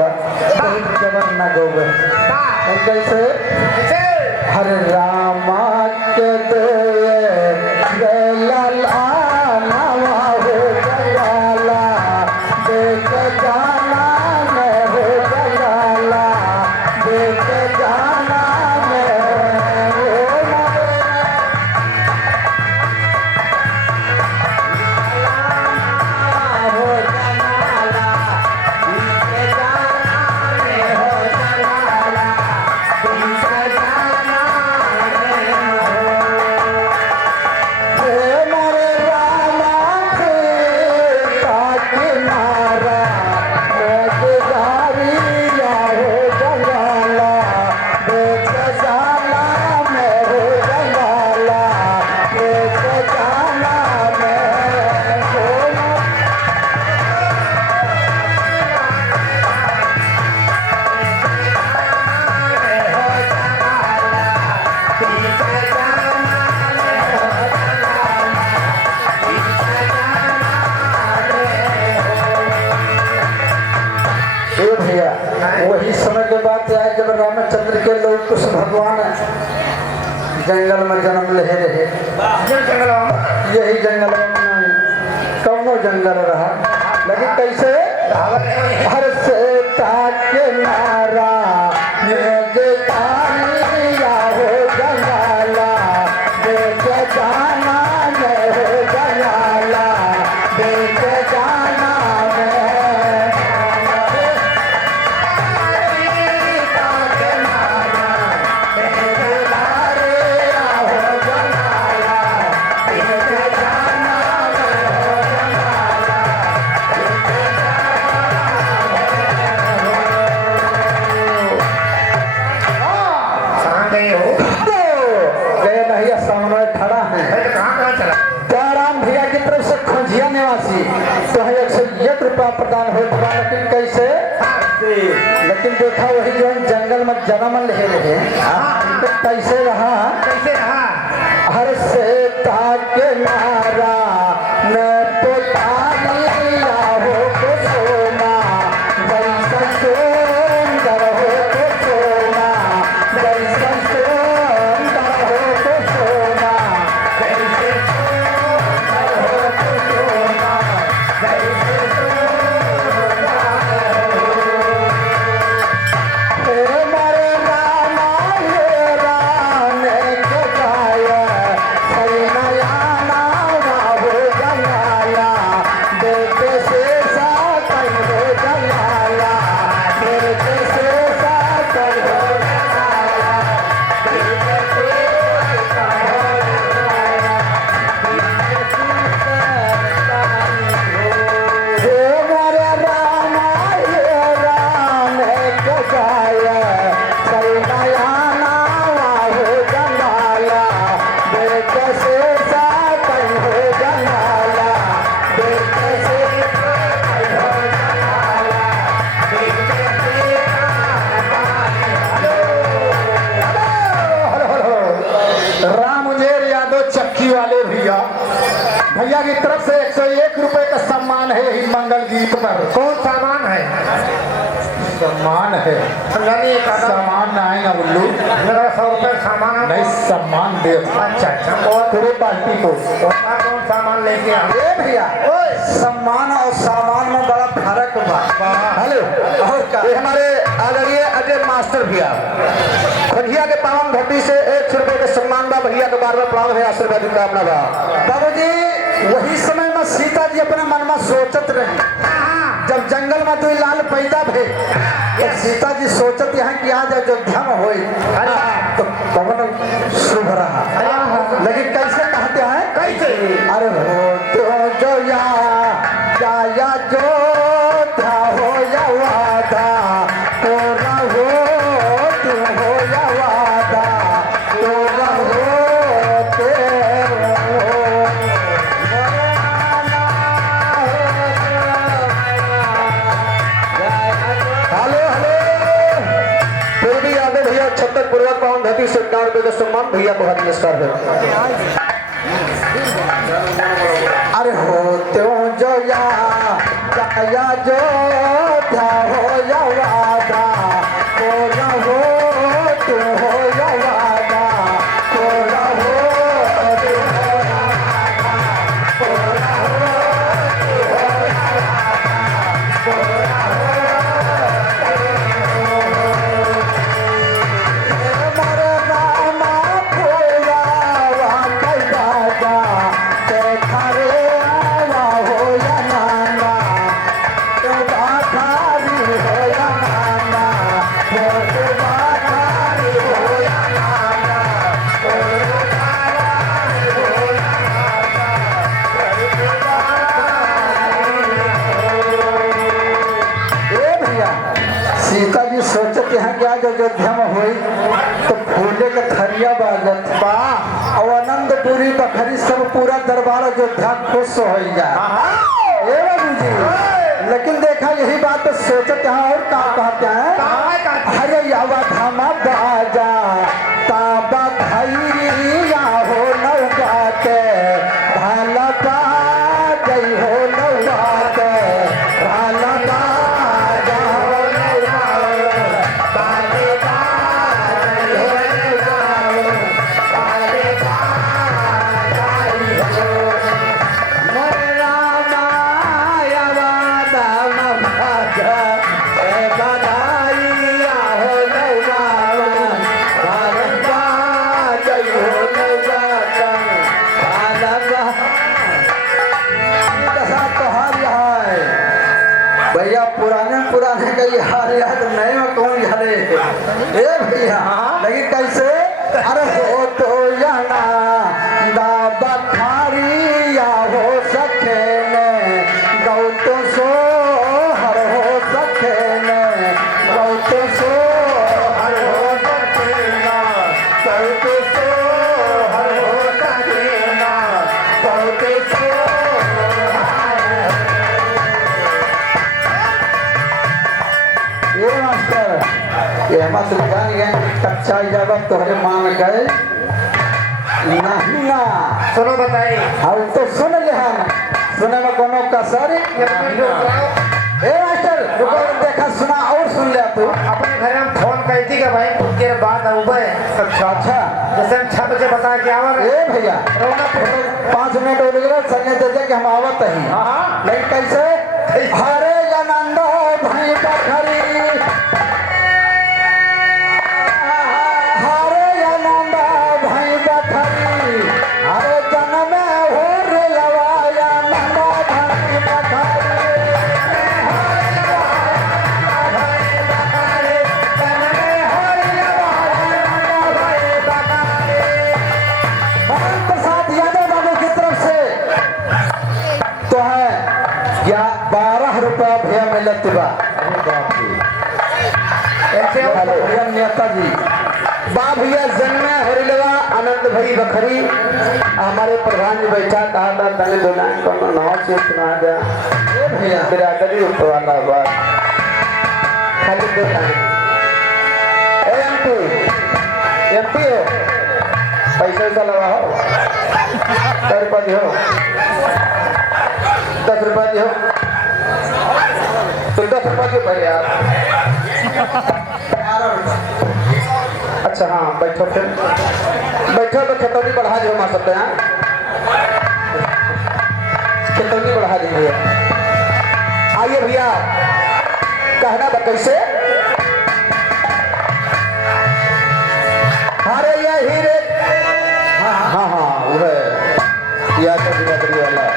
बा जबर न गोबे कैसे हरे रामा के दे लाला नवा हो जलाला देख जाना मैं हो जलाला देख जाना मैं वही समय के बाद आए जब रामचंद्र के लोग कुछ भगवान जंगल में जन्म ले रहे यही जंगल में कौनो जंगल रहा लेकिन कैसे हर से ताके नारा हो जंगला देख जाना मैं हो जंगला देख जाना प्रदान हो लेकिन कैसे लेकिन देखा वही जो जंगल में जन्म ले रहे तो कैसे रहा हर से ताके नारा मैं तो तालिया हो तो सोना जैसा सुंदर हो तो सोना जैसा सुंदर हो तो सोना जैसे सुंदर हो तो सोना जैसे भैया की तरफ से 101 रुपए का सम्मान है ही मंगल गीत पर। कौन सामान है? सम्मान है सामान ना आएगा उल्लू मेरा 100 रुपए सामान नहीं सम्मान दे। अच्छा और पूरे पार्टी को कौन सामान लेके आ भैया सम्मान और सामान में बड़ा फर्क बा। हेलो और क्या हमारे आदरणीय अजय मास्टर भैया खनिया के पावन धरती से 100 रुपए के सम्मान बा। भैया के बार बार प्रणाम है आशीर्वाद का अपना बा। बाबू जी वही समय में सीता जी अपने मन में सोचत रहे जब जंगल में दो लाल पैदा भे तो सीता जी सोचत यहाँ कि आज अयोध्या में हो तो पवन शुभ रहा लेकिन कैसे कहते हैं कैसे अरे हो तो जो या जो था हो या वादा तो रहो तुम हो या वादा तो रहो छत्तरपुर पावन धरती सरकार के सम्मान भैया को नमस्कार है। अरे हो त्यों जो या जो था हो या सीता जी सोचत यहाँ क्या जो अयोध्या में हुई तो फूले का थरिया बाजत बा और आनंदपुरी बखरी सब पूरा दरबार अयोध्या खुश हो जाए। ए बाबू जी, लेकिन देखा यही बात तो सोचत यहाँ और क्या कहते हैं, अरे यावा धामा बाजा ताबा भैया हो नौगाते भाला पा गई हो नौगाते भाला पा भैया पुराने का यार याद नहीं में कौन यारे ए भैया लेकिन कैसे अरे हो तो जाना दादा खारी या हो सके ने गौ तो सो हर हो सके ने गौ तो सो हर हो सके ना गौ तो सो हर हो सके ना गौ तो सो ये मास्टर ये मत जान गए कच्चा इजाजत तोहरे मान गए नहीं ना। सुनो बताइए। हम तो सुन ले हम सुने में कोनो कसर ए मास्टर रुको देखा सुना और सुन ले तू अपने घर में फोन कही थी कि भाई कुछ देर बाद आऊँगा। अच्छा जैसे हम 6 बजे बता के आवा ए भैया 5 मिनट हो गए संजय दे के हम आवत ही लेकिन कैसे हरे आनंद भाई बखरी भैया नेताजी बा भैया जन्म हरिलवा आनंद भाई बखरी हमारे प्रधान जी बैठा कहा था तने दुलान को नाव से सुना दिया भैया बिरादरी वाला बात खाली दो एमपी हो पैसा वैसा लगा हो 10 रुपया दियो 10 रुपया दियो तो 10 रुपया क्यों भरे यार। अच्छा हाँ बैठो फिर बैठो तो खतौनी बढ़ा दो हमारे सकते हैं खतौनी बढ़ा देंगे। आइए भैया कहना कैसे अरे यही रे हाँ हाँ वो है या तो बिरादरी वाला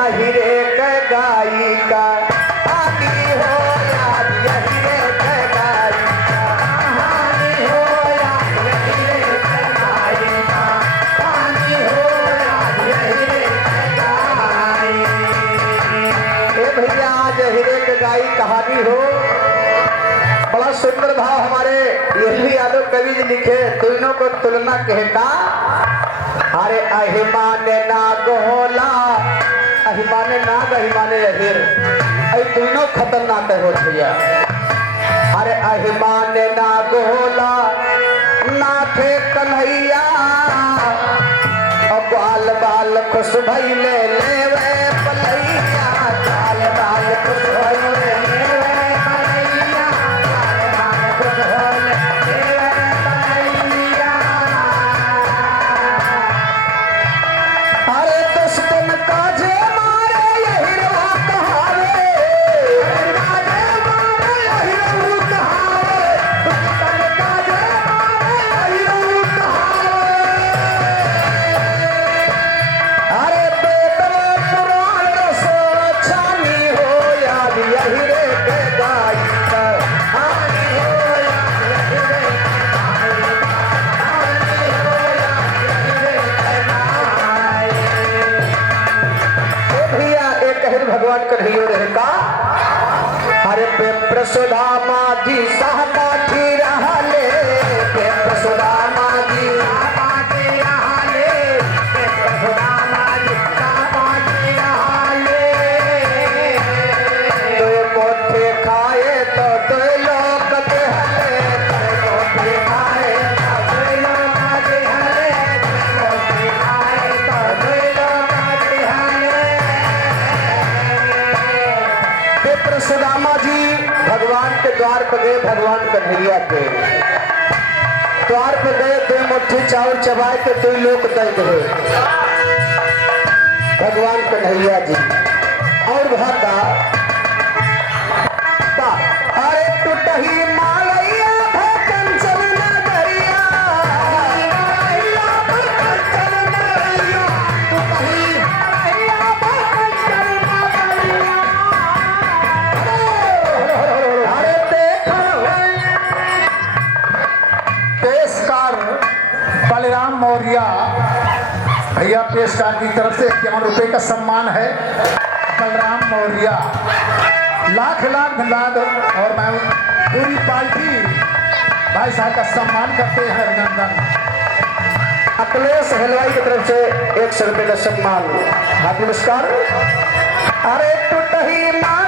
अहिरे गाई का आनी हो याद यहिरे गाई का आनी हो याद यहिरे गाई का आनी हो याद यहिरे गाई। ए भैया आज यहिरे गाई कहानी हो बड़ा सुंदर भाव हमारे यही यादव कवि जी लिखे तीनों को तुलना कहता अरे अहिमाने ना गोला अहिमाने नाग अहिमाने अहिर ऐ तीनों खतरनाक हो भैया। अरे अहिमाने नाग होला नाथे कन्हैया अब बाल बाल खुश भइले लेवे पलैया बाल बाल खुश भइले लेवे पलैया बाल बाल खुश भइले लेवे पलैया। अरे दुश्मन काजे मारे यही रवा कहावे सुदामा जी सहपाठी रहले, विप्र सुदामा जी सहपाठी रहले, विप्र सुदामा जी सहपाठी रहले। दो मोठे खाए तो दो लोग देहले, दो मोठे खाए तो दो लोग देहले, दो मोठे खाए तो दो लोग देहले। विप्र सुदामा जी भगवान के द्वार पर गए, भगवान कन्हैया के द्वार पर गए, दो मुट्ठी चावल चबाए के दो लोग दे गए भगवान कन्हैया जी। और भाता अरे टूटही मालैया भटन चल नगरिया, मालैया भटन चल नगरिया, टूटही मालैया भटन चल नगरिया। अरे देखो पेशकार बलराम मौर्य भैया, पेशकार की तरफ से 51 रुपए का सम्मान है। बलराम मौर्य लाख लाख धन्यवाद। और मैं पूरी पार्टी भाई साहब का सम्मान करते हैं, अभिनंदन। अखिलेश हलवाई की तरफ से 100 रुपए का सम्मान। हाँ नमस्कार। अरे टूटही माल